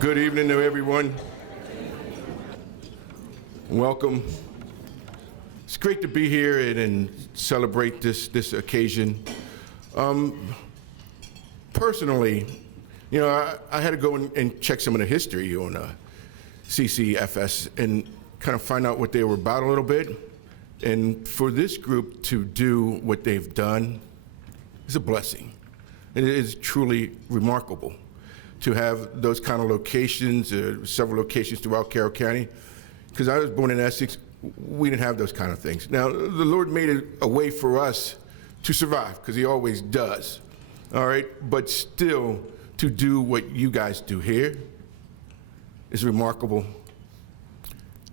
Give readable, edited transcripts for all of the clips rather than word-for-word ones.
Good evening to everyone. Welcome. It's great to be here and celebrate this occasion. Personally, I had to go and check some of the history on CCFS and kind of find out what they were about a little bit. And for this group to do what they've done is a blessing. It is truly remarkable to have those kind of locations, several locations throughout Carroll County. Because I was born in Essex, we didn't have those kind of things. Now, the Lord made it a way for us to survive, because He always does, all right? But still, to do what you guys do here is remarkable.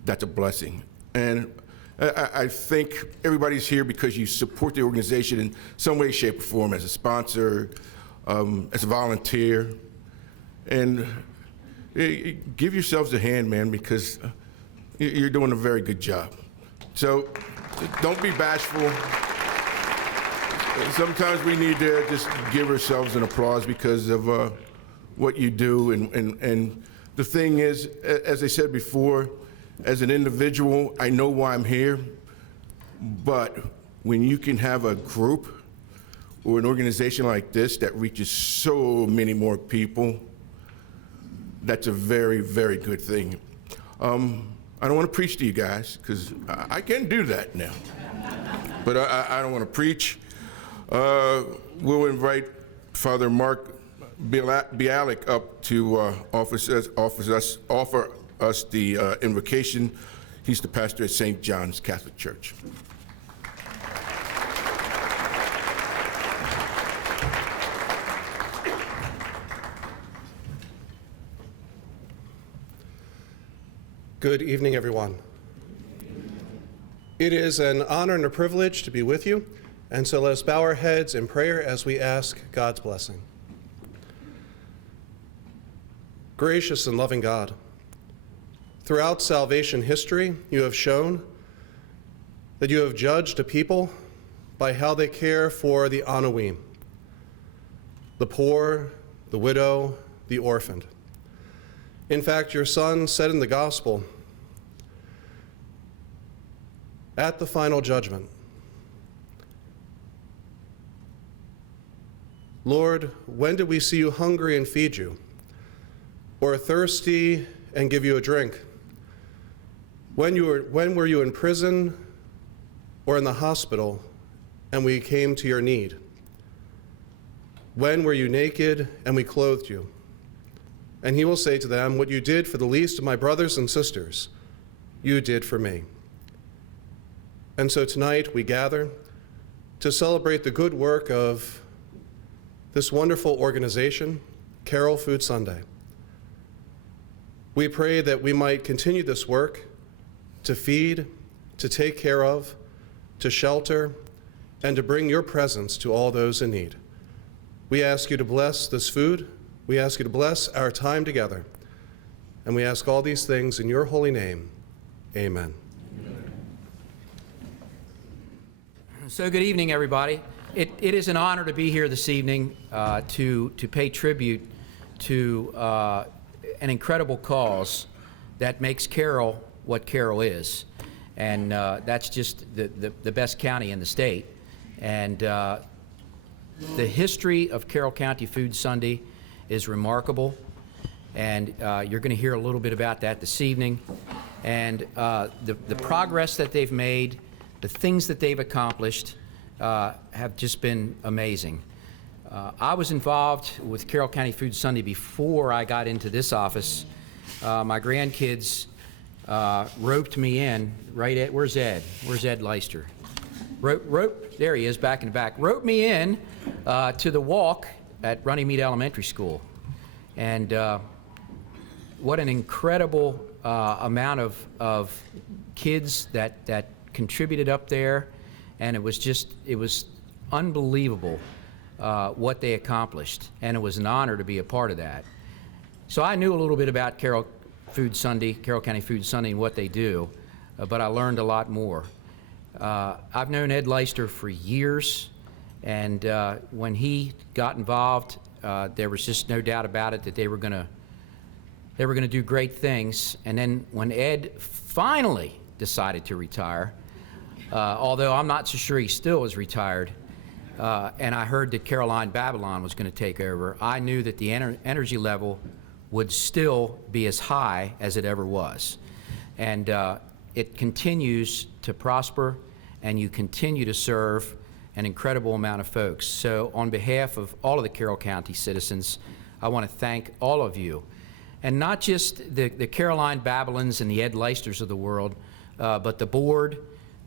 That's a blessing. And I think everybody's here because you support the organization in some way, shape, or form, as a sponsor, as a volunteer. And give yourselves a hand, man, because you're doing a very good job. So don't be bashful. Sometimes we need to just give ourselves an applause because of what you do. And the thing is, as I said before, as an individual, I know why I'm here. But when you can have a group or an organization like this that reaches so many more people, that's a very, very good thing. I don't want to preach to you guys, because I can do that now. But I don't want to preach. We'll invite Father Mark Bialik up to offer us the invocation. He's the pastor at St. John's Catholic Church. Good evening, everyone. It is an honor and a privilege to be with you, and so let us bow our heads in prayer as we ask God's blessing. Gracious and loving God, throughout salvation history, you have shown that you have judged a people by how they care for the Anawim, the poor, the widow, the orphaned. In fact, your Son said in the gospel, at the final judgment, Lord, when did we see you hungry and feed you, or thirsty and give you a drink? When were you in prison or in the hospital and we came to your need? When were you naked and we clothed you? And he will say to them, what you did for the least of my brothers and sisters, you did for me. And so tonight we gather to celebrate the good work of this wonderful organization, Carroll Food Sunday. We pray that we might continue this work to feed, to take care of, to shelter, and to bring your presence to all those in need. We ask you to bless this food. We ask you to bless our time together. And we ask all these things in your holy name. Amen. So good evening, everybody. It is an honor to be here this evening to pay tribute to an incredible cause that makes Carroll what Carroll is. And that's just the best county in the state. And the history of Carroll County Food Sunday is remarkable, and you're going to hear a little bit about that this evening. And the progress that they've made, the things that they've accomplished have just been amazing. I was involved with Carroll County Food Sunday before I got into this office. My grandkids roped me in right at, where's Ed? Where's Ed Leister? There he is, back in the back. Roped me in to the walk at Runnymede Elementary School. And what an incredible amount of kids that contributed up there. And it was unbelievable what they accomplished. And it was an honor to be a part of that. So I knew a little bit about Carroll County Food Sunday and what they do, but I learned a lot more. I've known Ed Leister for years. And when he got involved, there was just no doubt about it that they were going to they were going to do great things. And then when Ed finally decided to retire, although I'm not so sure he still is retired, and I heard that Caroline Babylon was going to take over, I knew that the energy level would still be as high as it ever was. And it continues to prosper, and you continue to serve an incredible amount of folks. So on behalf of all of the Carroll County citizens, I want to thank all of you. And not just the Caroline Babylons and the Ed Leisters of the world, but the board,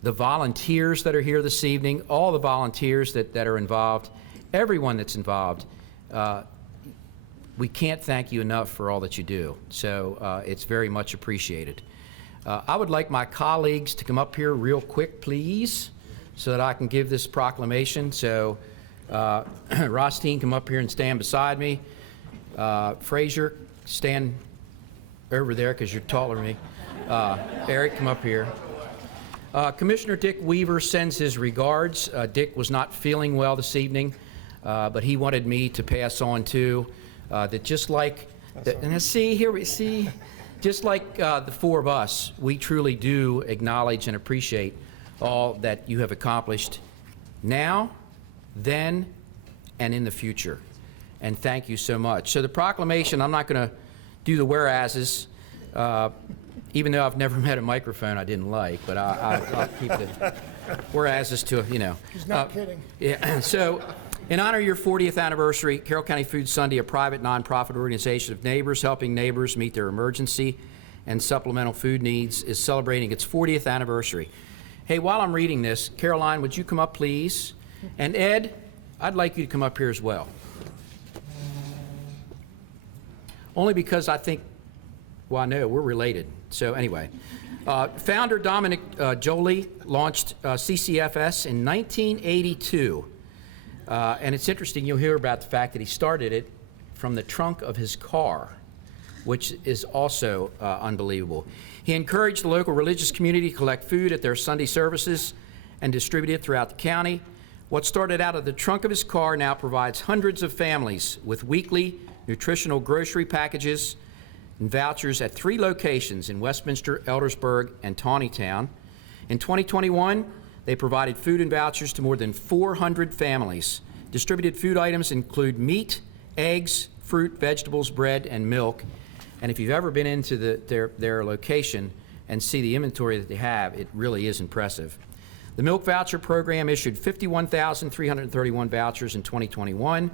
the volunteers that are here this evening, all the volunteers that are involved, everyone that's involved. We can't thank you enough for all that you do. So it's very much appreciated. I would like my colleagues to come up here real quick, please, so that I can give this proclamation. So Rothstein, come up here and stand beside me. Frazier, stand over there because you're taller than me. Eric, come up here. Commissioner Dick Weaver sends his regards. Dick was not feeling well this evening, but he wanted me to pass on too that just like, just like the four of us, we truly do acknowledge and appreciate all that you have accomplished now, then, and in the future. And thank you so much. So the proclamation, I'm not going to do the whereases, even though I've never met a microphone I didn't like, but I'll keep the whereases to, you know. He's not kidding. Yeah. So in honor of your 40th anniversary, Carroll County Food Sunday, a private nonprofit organization of neighbors helping neighbors meet their emergency and supplemental food needs, is celebrating its 40th anniversary. Hey, while I'm reading this, Caroline, would you come up, please? And Ed, I'd like you to come up here as well. Only because I think, well, I know we're related. So anyway, founder Dominic Jolie launched CCFS in 1982. And it's interesting, you'll hear about the fact that he started it from the trunk of his car, which is also unbelievable. He encouraged the local religious community to collect food at their Sunday services and distribute it throughout the county. What started out of the trunk of his car now provides hundreds of families with weekly nutritional grocery packages and vouchers at 3 locations in Westminster, Eldersburg, and Taneytown. In 2021, they provided food and vouchers to more than 400 families. Distributed food items include meat, eggs, fruit, vegetables, bread, and milk. And if you've ever been into their location and see the inventory that they have, it really is impressive. The milk voucher program issued 51,331 vouchers in 2021.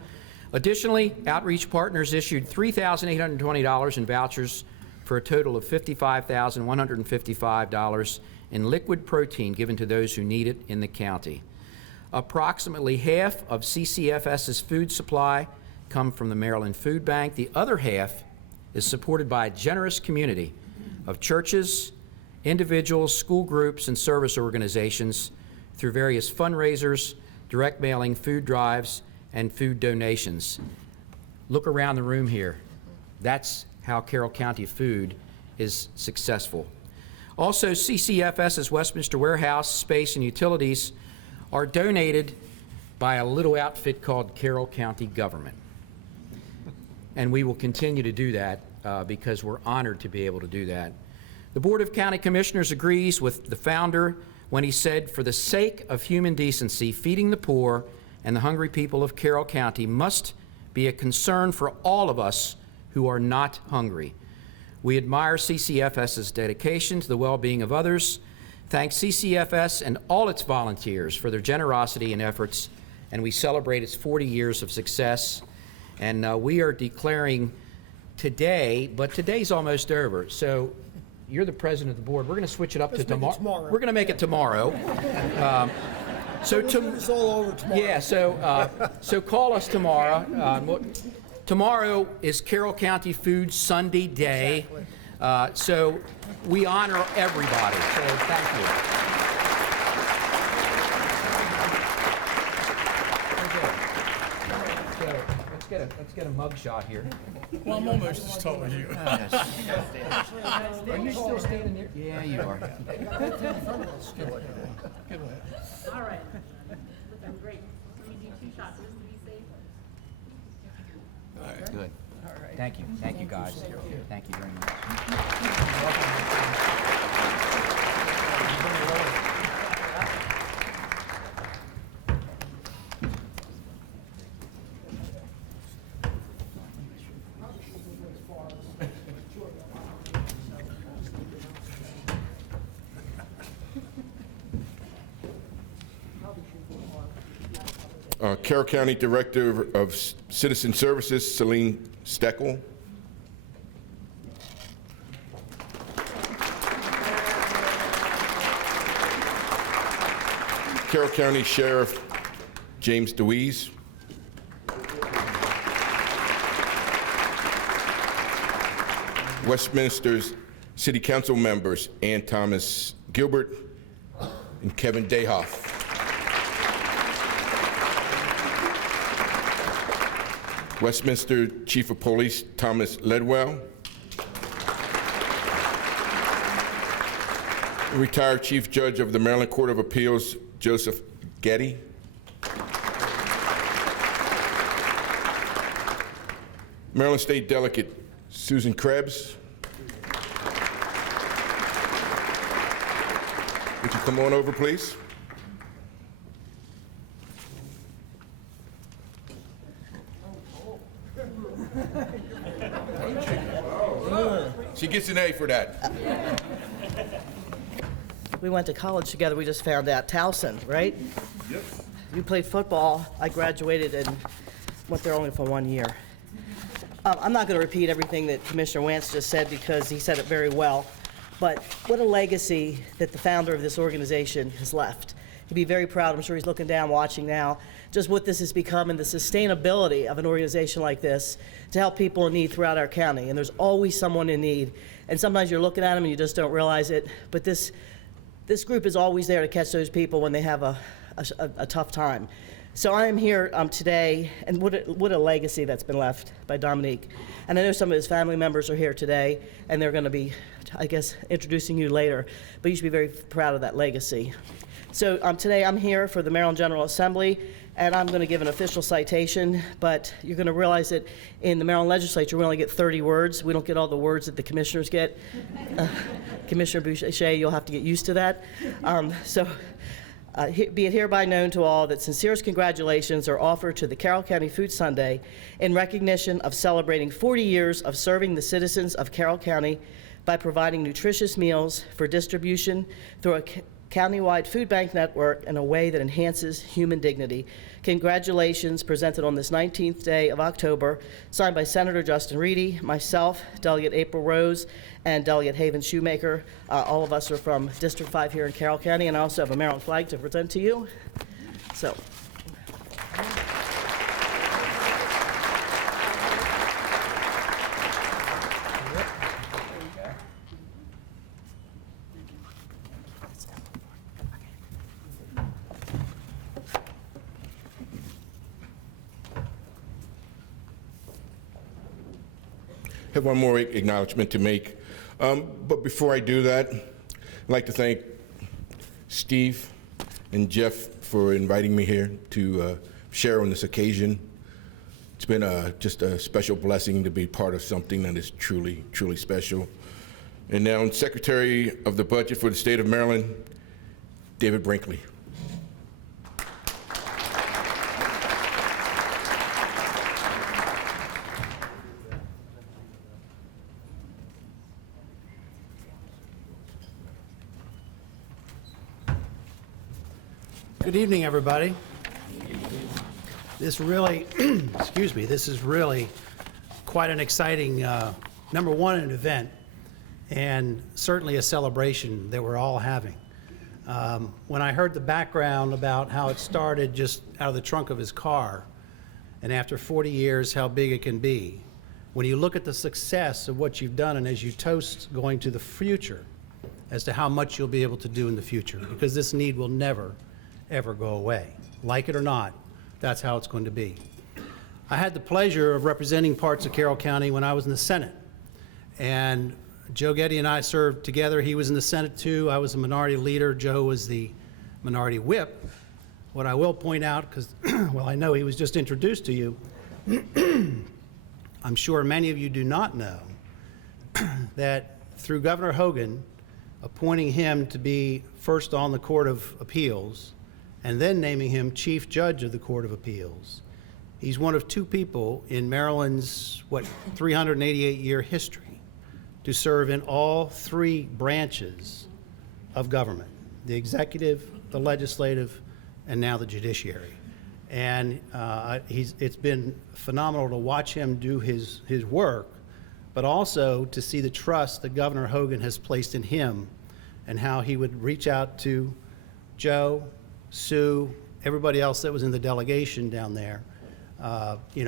Additionally, outreach partners issued $3,820 in vouchers for a total of $55,155 in liquid protein given to those who need it in the county. Approximately half of CCFS's food supply come from the Maryland Food Bank. The other half is supported by a generous community of churches, individuals, school groups, and service organizations through various fundraisers, direct mailing, food drives, and food donations. Look around the room here. That's how Carroll County Food is successful. Also, CCFS's Westminster warehouse, space, and utilities are donated by a little outfit called Carroll County Government. And we will continue to do that because we're honored to be able to do that. The Board of County Commissioners agrees with the founder when he said, for the sake of human decency, feeding the poor and the hungry people of Carroll County must be a concern for all of us who are not hungry. We admire CCFS's dedication to the well-being of others, thank CCFS and all its volunteers for their generosity and efforts, and we celebrate its 40 years of success. And we are declaring today, but today's almost over, so you're the president of the board. We're going to switch it up to tomorrow. We're going to make it tomorrow. So It's all over tomorrow. yeah, so call us tomorrow. Tomorrow is Carroll County Food Sunday Day, so we honor everybody. So thank you. Okay. Let's get a mug shot here. Well, I'm almost as tall as you. Are you still standing there? Yeah, you are. All right. That's great. Can we do 2 shots just to be safe? Good. All right. Thank you. Thank you, guys. Thank you very much. Carroll County Director of Citizen Services, Celine Steckel. Carroll County Sheriff James DeWeese. Westminster's City Council members Ann Thomas Gilbert and Kevin Dayhoff. Westminster Chief of Police Thomas Ledwell. Retired Chief Judge of the Maryland Court of Appeals Joseph Getty. Maryland State Delegate Susan Krebs. Would you come on over, please? She gets an A for that. We went to college together, we just found out. Towson, right? Yep. You played football. I graduated and went there only for 1 year. I'm not going to repeat everything that Commissioner Wance just said because he said it very well. But what a legacy that the founder of this organization has left. He'd be very proud. I'm sure he's looking down, watching now, just what this has become and the sustainability of an organization like this to help people in need throughout our county. And there's always someone in need. And sometimes you're looking at them and you just don't realize it. But this group is always there to catch those people when they have a tough time. So I am here today, and what a legacy that's been left by Dominique. And I know some of his family members are here today, and they're going to be, I guess, introducing you later. But you should be very proud of that legacy. So today I'm here for the Maryland General Assembly, and I'm going to give an official citation, but you're going to realize that in the Maryland Legislature we only get 30 words. We don't get all the words that the commissioners get. Commissioner Boucher, you'll have to get used to that. Be it hereby known to all that sincerest congratulations are offered to the Carroll County Food Sunday in recognition of celebrating 40 years of serving the citizens of Carroll County by providing nutritious meals for distribution through a countywide food bank network in a way that enhances human dignity. Congratulations presented on this 19th day of October, signed by Senator Justin Reedy, myself, Delegate April Rose, and Delegate Haven Shoemaker. All of us are from District 5 here in Carroll County, and I also have a Maryland flag to present to you. So. Have one more acknowledgement to make. But before I do that, I'd like to thank Steve and Jeff for inviting me here to share on this occasion. It's been just a special blessing to be part of something that is truly, truly special. And now, Secretary of the Budget for the State of Maryland, David Brinkley. Good evening, everybody. This really, excuse me, this is really quite an exciting, number one, an event, and certainly a celebration that we're all having. When I heard the background about how it started just out of the trunk of his car, and after 40 years, how big it can be, when you look at the success of what you've done and as you toast going to the future as to how much you'll be able to do in the future, because this need will never, ever go away. Like it or not, that's how it's going to be. I had the pleasure of representing parts of Carroll County when I was in the Senate. And Joe Getty and I served together. He was in the Senate too. I was a minority leader. Joe was the minority whip. What I will point out, because, well, I know he was just introduced to you, I'm sure many of you do not know that through Governor Hogan appointing him to be first on the Court of Appeals and then naming him Chief Judge of the Court of Appeals, he's one of two people in Maryland's, 388-year history to serve in all three branches of government, the executive, the legislative, and now the judiciary. And it's been phenomenal to watch him do his work, but also to see the trust that Governor Hogan has placed in him and how he would reach out to Joe, Sue, everybody else that was in the delegation down there,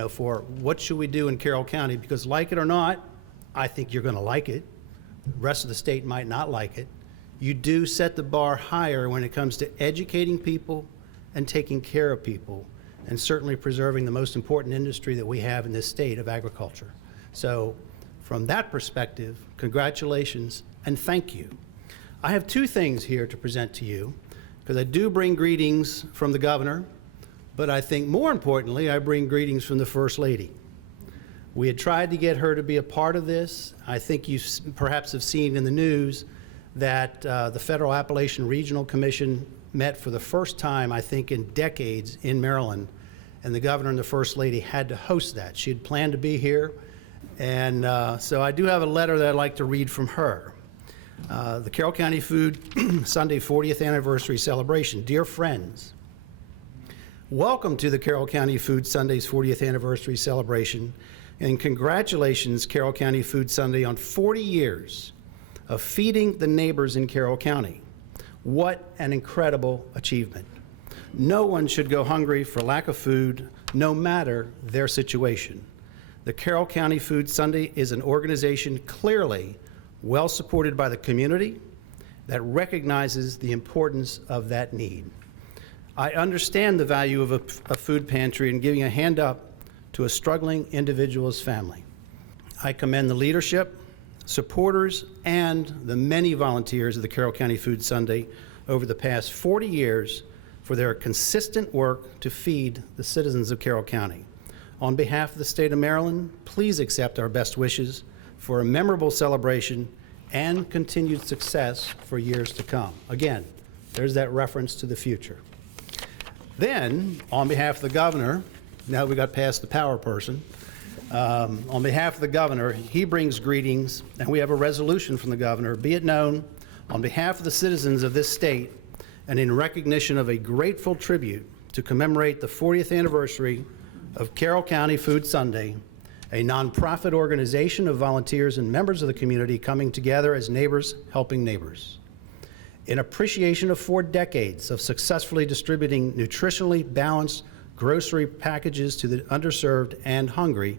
for what should we do in Carroll County? Because like it or not, I think you're going to like it. The rest of the state might not like it. You do set the bar higher when it comes to educating people and taking care of people, and certainly preserving the most important industry that we have in this state of agriculture. So from that perspective, congratulations and thank you. I have two things here to present to you, because I do bring greetings from the governor, but I think more importantly, I bring greetings from the First Lady. We had tried to get her to be a part of this. I think you perhaps have seen in the news that the Federal Appalachian Regional Commission met for the first time, I think, in decades in Maryland, and the governor and the First Lady had to host that. She had planned to be here, and so I do have a letter that I'd like to read from her. The Carroll County Food Sunday 40th Anniversary Celebration. Dear friends, welcome to the Carroll County Food Sunday's 40th Anniversary Celebration, and congratulations, Carroll County Food Sunday, on 40 years of feeding the neighbors in Carroll County. What an incredible achievement. No one should go hungry for lack of food, no matter their situation. The Carroll County Food Sunday is an organization clearly well supported by the community that recognizes the importance of that need. I understand the value of a food pantry and giving a hand up to a struggling individual's family. I commend the leadership, supporters, and the many volunteers of the Carroll County Food Sunday over the past 40 years for their consistent work to feed the citizens of Carroll County. On behalf of the state of Maryland, please accept our best wishes for a memorable celebration and continued success for years to come. Again, there's that reference to the future. Then, on behalf of the governor, now we got past the power person, on behalf of the governor, he brings greetings, and we have a resolution from the governor. Be it known, on behalf of the citizens of this state, and in recognition of a grateful tribute to commemorate the 40th anniversary of Carroll County Food Sunday, a nonprofit organization of volunteers and members of the community coming together as neighbors helping neighbors. In appreciation of 4 decades of successfully distributing nutritionally balanced grocery packages to the underserved and hungry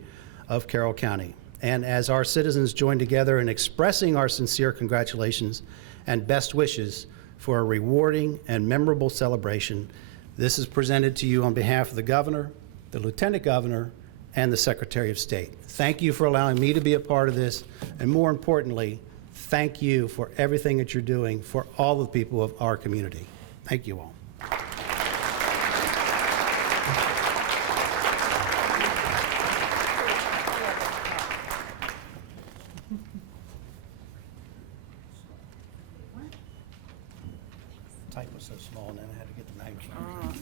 of Carroll County. And as our citizens join together in expressing our sincere congratulations and best wishes for a rewarding and memorable celebration, this is presented to you on behalf of the governor, the lieutenant governor, and the Secretary of State. Thank you for allowing me to be a part of this, and more importantly, thank you for everything that you're doing for all the people of our community. Thank you all. Type was so small, and then I had to get the magnifying.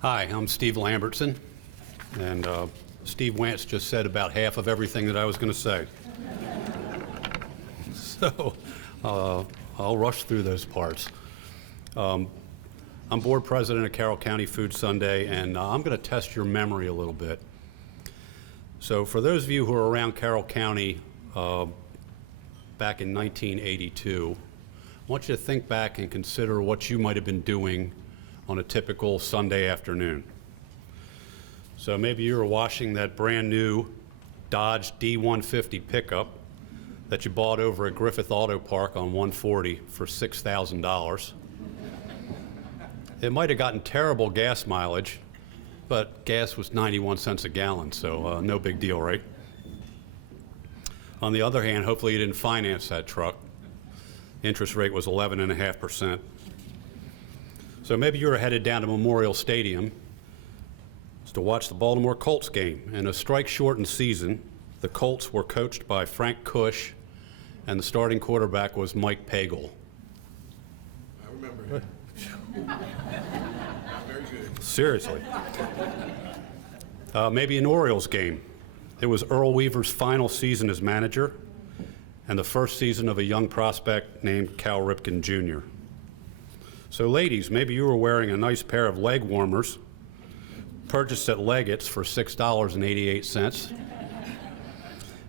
Hi, I'm Steve Lambertson, and Steve Wantz just said about half of everything that I was going to say. So I'll rush through those parts. I'm board president of Carroll County Food Sunday, and I'm going to test your memory a little bit. So for those of you who are around Carroll County back in 1982, I want you to think back and consider what you might have been doing on a typical Sunday afternoon. So maybe you were washing that brand new Dodge D150 pickup that you bought over at Griffith Auto Park on 140 for $6,000. It might have gotten terrible gas mileage, but gas was 91 cents a gallon, so no big deal, right? On the other hand, hopefully you didn't finance that truck. Interest rate was 11.5%. So maybe you were headed down to Memorial Stadium to watch the Baltimore Colts game. In a strike-shortened season, the Colts were coached by Frank Cush, and the starting quarterback was Mike Pagel. I remember him. Very good. Seriously. Maybe an Orioles game. It was Earl Weaver's final season as manager and the first season of a young prospect named Cal Ripken Jr. So ladies, maybe you were wearing a nice pair of leg warmers purchased at Leggett's for $6.88.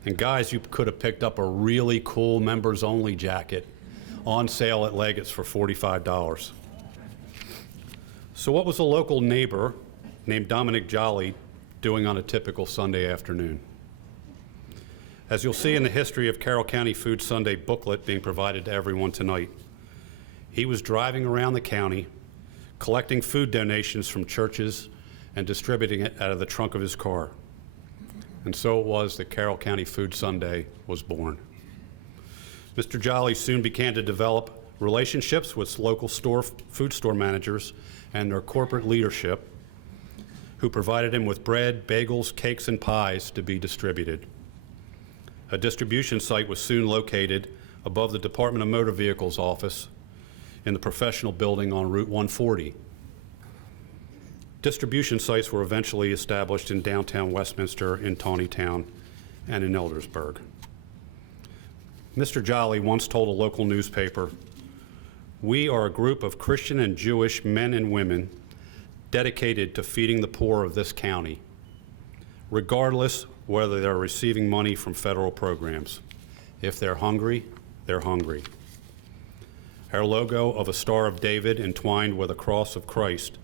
And guys, you could have picked up a really cool members-only jacket on sale at Leggett's for $45. So what was a local neighbor named Dominic Jolly doing on a typical Sunday afternoon? As you'll see in the History of Carroll County Food Sunday booklet being provided to everyone tonight, he was driving around the county, collecting food donations from churches and distributing it out of the trunk of his car. And so it was that Carroll County Food Sunday was born. Mr. Jolly soon began to develop relationships with local food store managers and their corporate leadership, who provided him with bread, bagels, cakes, and pies to be distributed. A distribution site was soon located above the Department of Motor Vehicles office in the professional building on Route 140. Distribution sites were eventually established in downtown Westminster, in Taneytown, and in Eldersburg. Mr. Jolly once told a local newspaper, "We are a group of Christian and Jewish men and women dedicated to feeding the poor of this county, regardless whether they're receiving money from federal programs. If they're hungry, they're hungry." Our logo of a Star of David entwined with a cross of Christ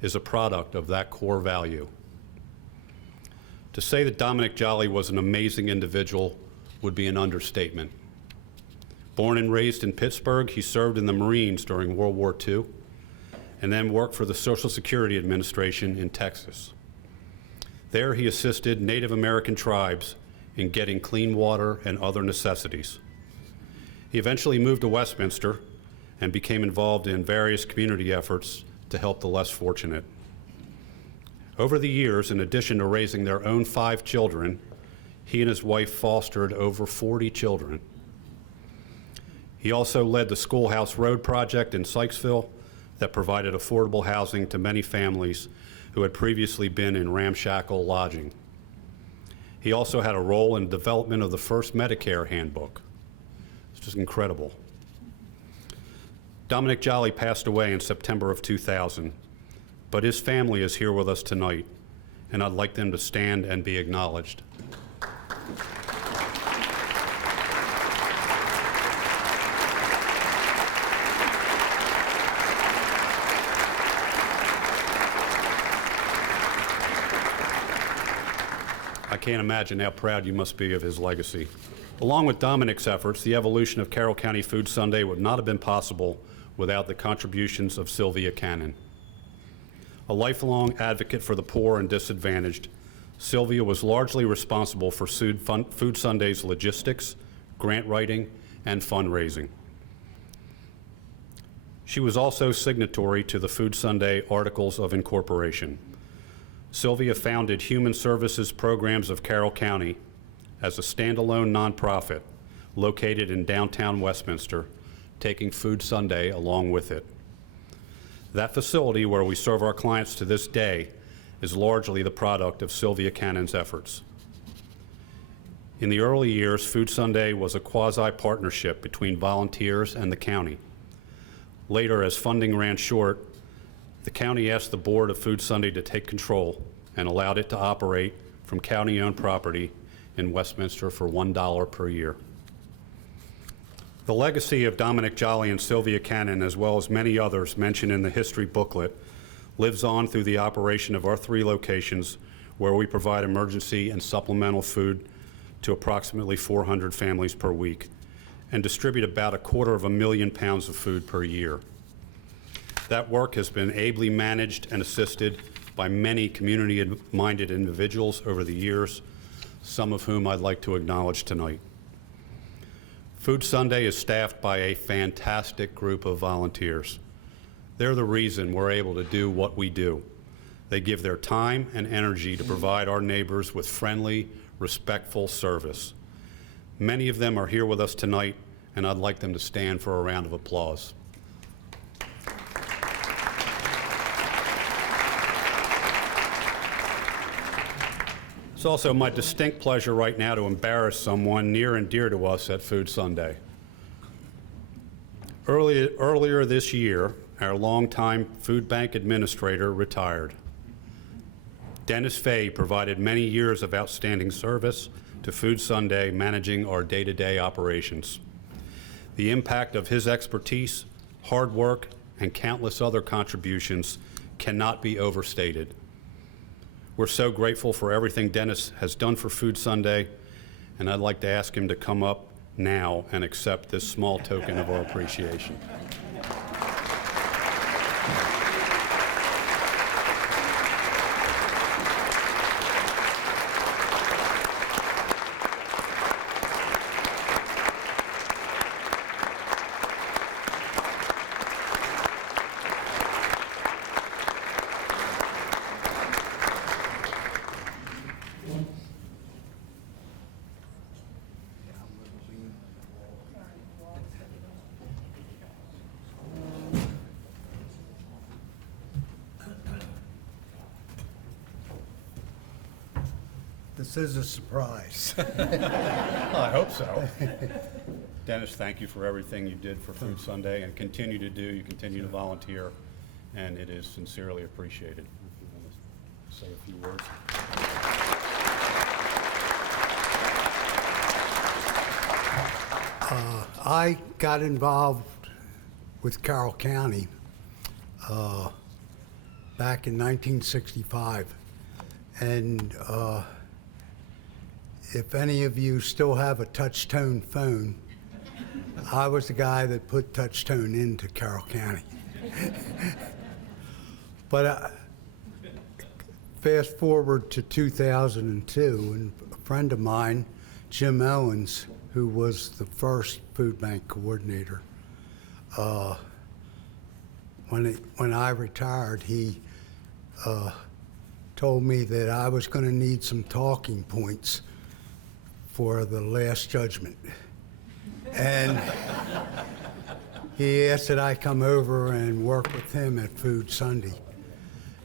is a product of that core value. To say that Dominic Jolly was an amazing individual would be an understatement. Born and raised in Pittsburgh, he served in the Marines during World War II and then worked for the Social Security Administration in Texas. There he assisted Native American tribes in getting clean water and other necessities. He eventually moved to Westminster and became involved in various community efforts to help the less fortunate. Over the years, in addition to raising their own 5 children, he and his wife fostered over 40 children. He also led the Schoolhouse Road project in Sykesville that provided affordable housing to many families who had previously been in ramshackle lodging. He also had a role in the development of the first Medicare handbook. It's just incredible. Dominic Jolly passed away in September of 2000, but his family is here with us tonight, and I'd like them to stand and be acknowledged. I can't imagine how proud you must be of his legacy. Along with Dominic's efforts, the evolution of Carroll County Food Sunday would not have been possible without the contributions of Sylvia Cannon. A lifelong advocate for the poor and disadvantaged, Sylvia was largely responsible for Food Sunday's logistics, grant writing, and fundraising. She was also signatory to the Food Sunday Articles of Incorporation. Sylvia founded Human Services Programs of Carroll County as a standalone nonprofit located in downtown Westminster, taking Food Sunday along with it. That facility, where we serve our clients to this day, is largely the product of Sylvia Cannon's efforts. In the early years, Food Sunday was a quasi-partnership between volunteers and the county. Later, as funding ran short, the county asked the board of Food Sunday to take control and allowed it to operate from county-owned property in Westminster for $1 per year. The legacy of Dominic Jolly and Sylvia Cannon, as well as many others mentioned in the history booklet, lives on through the operation of our 3 locations where we provide emergency and supplemental food to approximately 400 families per week and distribute about 250,000 pounds of food per year. That work has been ably managed and assisted by many community-minded individuals over the years, some of whom I'd like to acknowledge tonight. Food Sunday is staffed by a fantastic group of volunteers. They're the reason we're able to do what we do. They give their time and energy to provide our neighbors with friendly, respectful service. Many of them are here with us tonight, and I'd like them to stand for a round of applause. It's also my distinct pleasure right now to embarrass someone near and dear to us at Food Sunday. Earlier this year, our longtime food bank administrator retired. Dennis Fay provided many years of outstanding service to Food Sunday, managing our day-to-day operations. The impact of his expertise, hard work, and countless other contributions cannot be overstated. We're so grateful for everything Dennis has done for Food Sunday, and I'd like to ask him to come up now and accept this small token of our appreciation. This is a surprise. Well, I hope so. Dennis, thank you for everything you did for Food Sunday and continue to do. You continue to volunteer, and it is sincerely appreciated. If you want to say a few words. I got involved with Carroll County back in 1965. And if any of you still have a touch-tone phone, I was the guy that put touch-tone into Carroll County. But fast forward to 2002, and a friend of mine, Jim Owens, who was the first food bank coordinator, when I retired, he told me that I was going to need some talking points for the Last Judgment. And he asked that I come over and work with him at Food Sunday.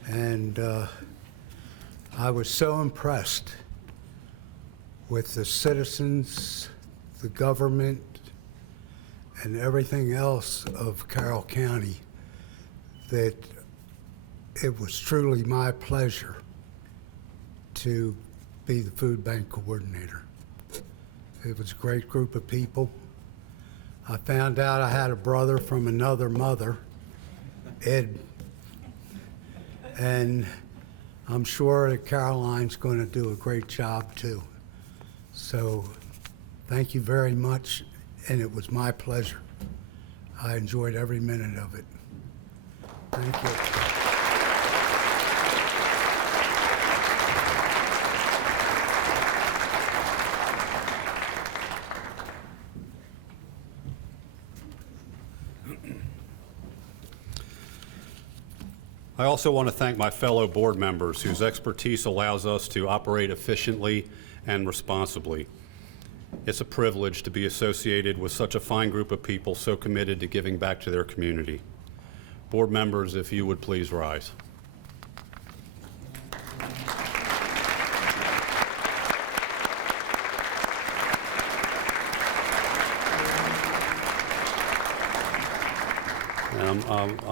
And I was so impressed with the citizens, the government, and everything else of Carroll County that it was truly my pleasure to be the food bank coordinator. It was a great group of people. I found out I had a brother from another mother, Ed, and I'm sure that Caroline's going to do a great job too. So thank you very much, and it was my pleasure. I enjoyed every minute of it. Thank you. I also want to thank my fellow board members whose expertise allows us to operate efficiently and responsibly. It's a privilege to be associated with such a fine group of people so committed to giving back to their community. Board members, if you would please rise.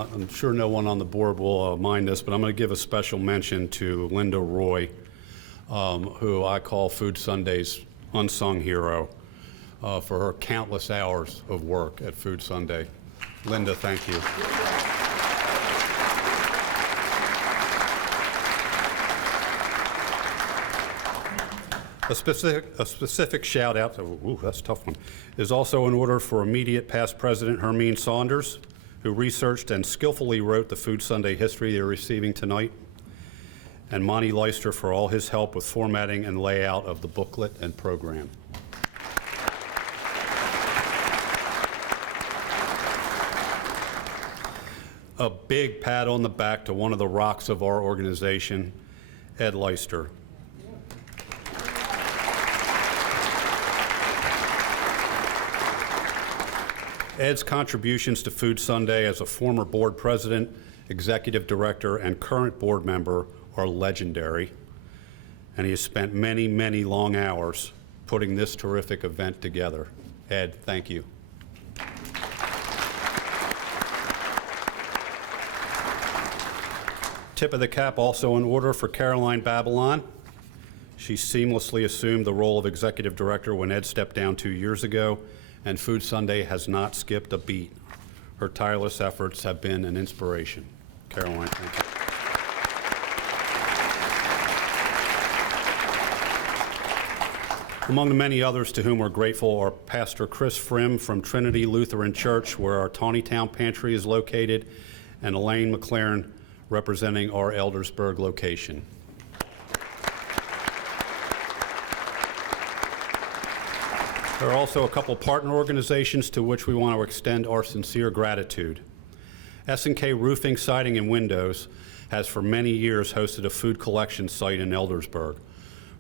I'm sure no one on the board will mind this, but I'm going to give a special mention to Linda Roy, who I call Food Sunday's unsung hero, for her countless hours of work at Food Sunday. Linda, thank you. A specific shout out, that's a tough one, is also in order for immediate past President Hermine Saunders, who researched and skillfully wrote the Food Sunday history they're receiving tonight. and Monty Leister for all his help with formatting and layout of the booklet and program. A big pat on the back to one of the rocks of our organization, Ed Leister. Ed's contributions to Food Sunday as a former board president, executive director, and current board member are legendary, and he has spent many, many long hours putting this terrific event together. Ed, thank you. Tip of the cap also in order for Caroline Babylon. She seamlessly assumed the role of executive director when Ed stepped down 2 years ago, and Food Sunday has not skipped a beat. Her tireless efforts have been an inspiration. Caroline, thank you. Among the many others to whom we're grateful are Pastor Chris Frim from Trinity Lutheran Church, where our Tawnytown Pantry is located, and Elaine McLaren, representing our Eldersburg location. There are also a couple partner organizations to which we want to extend our sincere gratitude. S&K Roofing, Siding, and Windows has for many years hosted a food collection site in Eldersburg,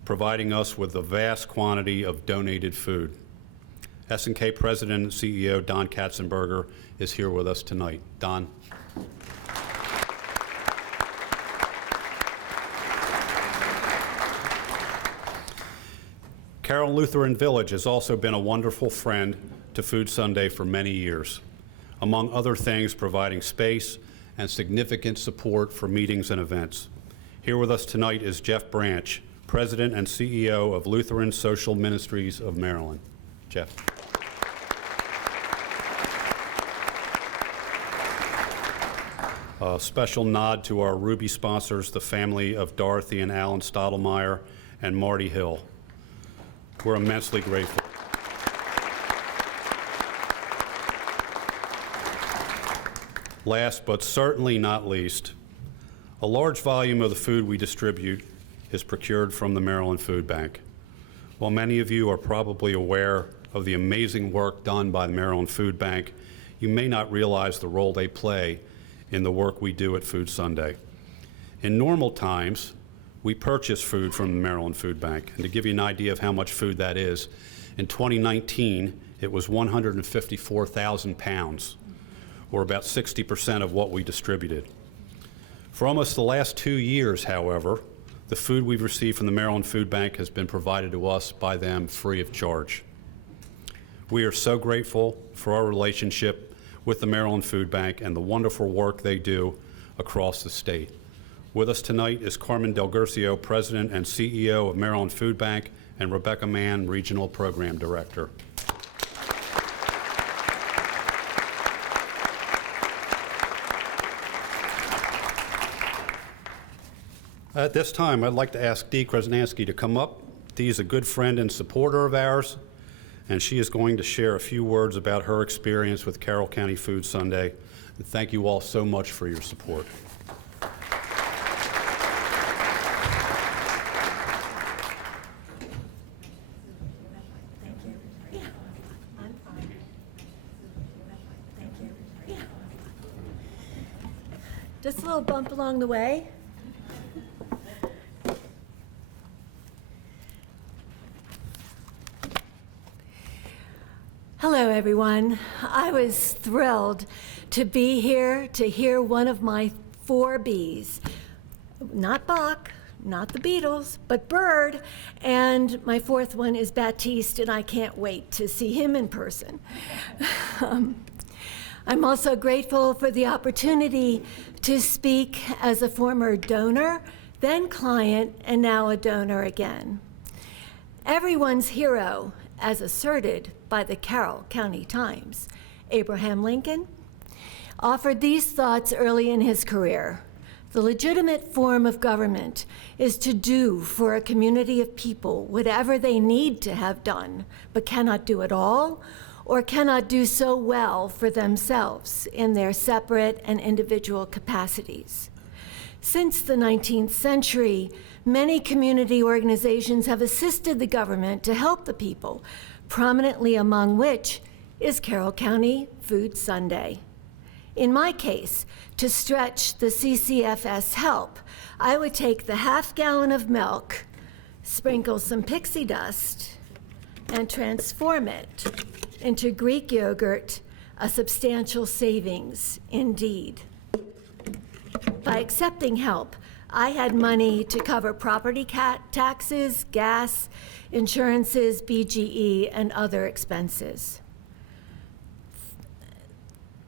providing us with a vast quantity of donated food. S&K President and CEO Don Katzenberger is here with us tonight. Don. Carroll Lutheran Village has also been a wonderful friend to Food Sunday for many years, among other things providing space and significant support for meetings and events. Here with us tonight is Jeff Branch, President and CEO of Lutheran Social Ministries of Maryland. Jeff. A special nod to our Ruby sponsors, the family of Dorothy and Alan Stottlemyre and Marty Hill. We're immensely grateful. Last but certainly not least, a large volume of the food we distribute is procured from the Maryland Food Bank. While many of you are probably aware of the amazing work done by the Maryland Food Bank, you may not realize the role they play in the work we do at Food Sunday. In normal times, we purchase food from the Maryland Food Bank. And to give you an idea of how much food that is, in 2019, it was 154,000 pounds, or about 60% of what we distributed. For almost the last 2 years, however, the food we've received from the Maryland Food Bank has been provided to us by them free of charge. We are so grateful for our relationship with the Maryland Food Bank and the wonderful work they do across the state. With us tonight is Carmen Del Guercio, President and CEO of Maryland Food Bank, and Rebecca Mann, Regional Program Director. At this time, I'd like to ask Dee Krasnansky to come up. Dee is a good friend and supporter of ours, and she is going to share a few words about her experience with Carroll County Food Sunday. And thank you all so much for your support. Just a little bump along the way. Hello, everyone. I was thrilled to be here to hear one of my 4 Bs. Not Bach, not the Beatles, but Bird, and my 4th one is Baptiste, and I can't wait to see him in person. I'm also grateful for the opportunity to speak as a former donor, then client, and now a donor again. Everyone's hero, as asserted by the Carroll County Times, Abraham Lincoln, offered these thoughts early in his career. The legitimate form of government is to do for a community of people whatever they need to have done, but cannot do it all, or cannot do so well for themselves in their separate and individual capacities. Since the 19th century, many community organizations have assisted the government to help the people, prominently among which is Carroll County Food Sunday. In my case, to stretch the CCFS help, I would take the half-gallon of milk, sprinkle some pixie dust, and transform it into Greek yogurt, a substantial savings indeed. By accepting help, I had money to cover property taxes, gas, insurances, BGE, and other expenses.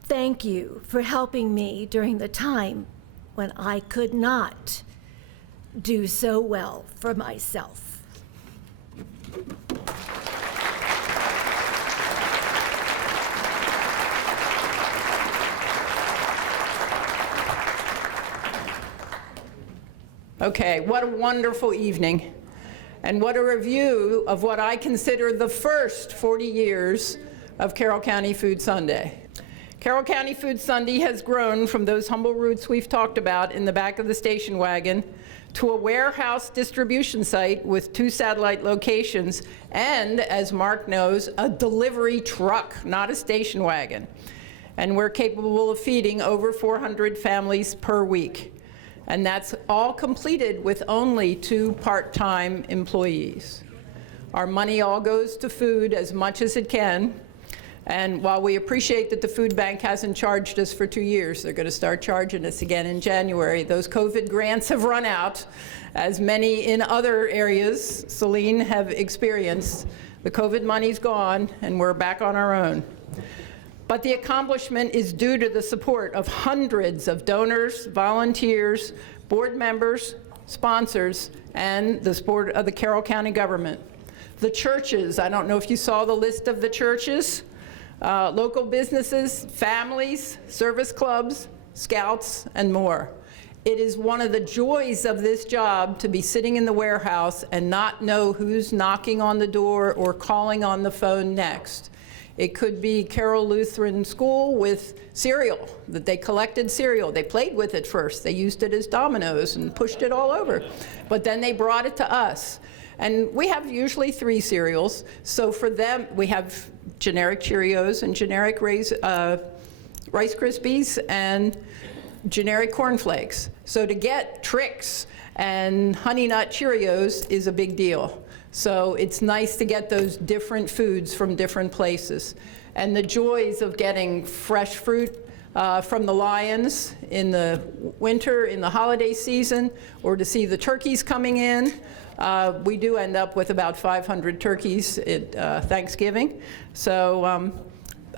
Thank you for helping me during the time when I could not do so well for myself. Okay, what a wonderful evening, and what a review of what I consider the first 40 years of Carroll County Food Sunday. Carroll County Food Sunday has grown from those humble roots we've talked about in the back of the station wagon to a warehouse distribution site with 2 satellite locations and, as Mark knows, a delivery truck, not a station wagon. And we're capable of feeding over 400 families per week. And that's all completed with only 2 part-time employees. Our money all goes to food as much as it can. And while we appreciate that the food bank hasn't charged us for 2 years, they're going to start charging us again in January. Those COVID grants have run out, as many in other areas, Celine, have experienced. The COVID money's gone, and we're back on our own. But the accomplishment is due to the support of hundreds of donors, volunteers, board members, sponsors, and the support of the Carroll County government. The churches, I don't know if you saw the list of the churches, local businesses, families, service clubs, scouts, and more. It is one of the joys of this job to be sitting in the warehouse and not know who's knocking on the door or calling on the phone next. It could be Carroll Lutheran School with cereal, that they collected cereal. They played with it first. They used it as dominoes and pushed it all over. But then they brought it to us. And we have usually 3 cereals. So for them, we have generic Cheerios and generic Rice Krispies and generic cornflakes. So to get Trix and Honey Nut Cheerios is a big deal. So it's nice to get those different foods from different places. And the joys of getting fresh fruit from the lions in the winter, in the holiday season, or to see the turkeys coming in. We do end up with about 500 turkeys at Thanksgiving. So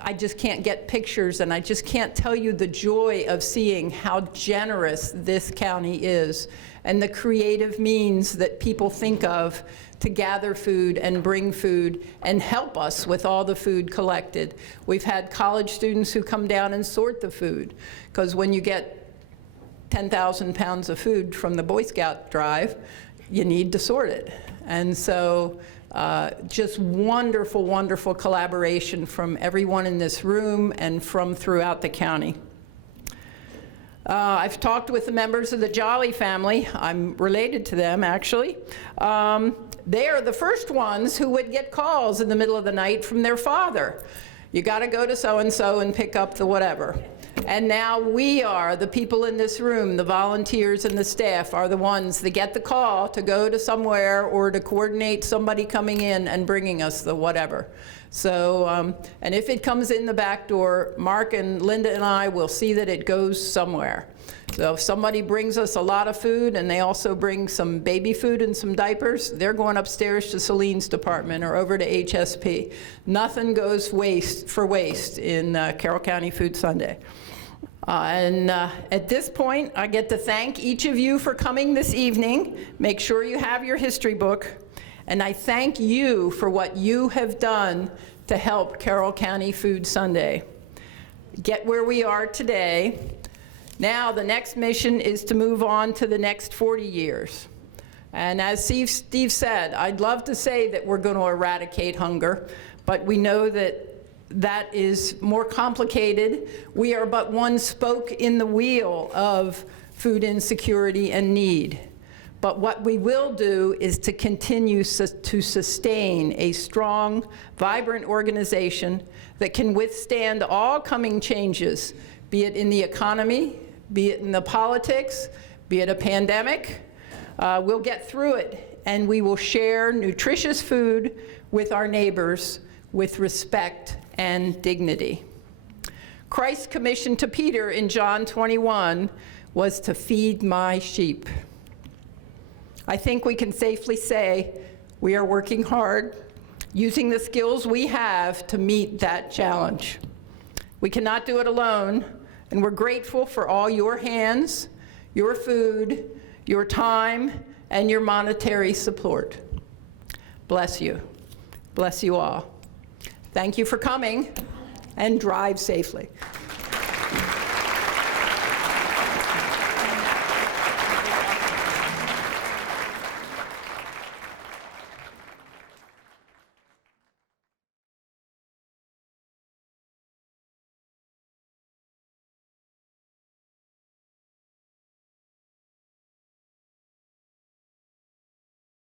I just can't get pictures, and I just can't tell you the joy of seeing how generous this county is and the creative means that people think of to gather food and bring food and help us with all the food collected. We've had college students who come down and sort the food, because when you get 10,000 pounds of food from the Boy Scout drive, you need to sort it. And so just wonderful, wonderful collaboration from everyone in this room and from throughout the county. I've talked with the members of the Jolly family. I'm related to them, actually. They are the first ones who would get calls in the middle of the night from their father. You got to go to so-and-so and pick up the whatever. And now we are, the people in this room, the volunteers and the staff, are the ones that get the call to go to somewhere or to coordinate somebody coming in and bringing us the whatever. So, and if it comes in the back door, Mark and Linda and I will see that it goes somewhere. So if somebody brings us a lot of food and they also bring some baby food and some diapers, they're going upstairs to Celine's department or over to HSP. Nothing goes for waste in Carroll County Food Sunday. At this point, I get to thank each of you for coming this evening. Make sure you have your history book. And I thank you for what you have done to help Carroll County Food Sunday get where we are today. Now the next mission is to move on to the next 40 years. And as Steve said, I'd love to say that we're going to eradicate hunger, but we know that that is more complicated. We are but one spoke in the wheel of food insecurity and need. But what we will do is to continue to sustain a strong, vibrant organization that can withstand all coming changes, be it in the economy, be it in the politics, be it a pandemic. We'll get through it, and we will share nutritious food with our neighbors with respect and dignity. Christ's commission to Peter in John 21 was to feed my sheep. I think we can safely say we are working hard, using the skills we have to meet that challenge. We cannot do it alone, and we're grateful for all your hands, your food, your time, and your monetary support. Bless you. Bless you all. Thank you for coming, and drive safely.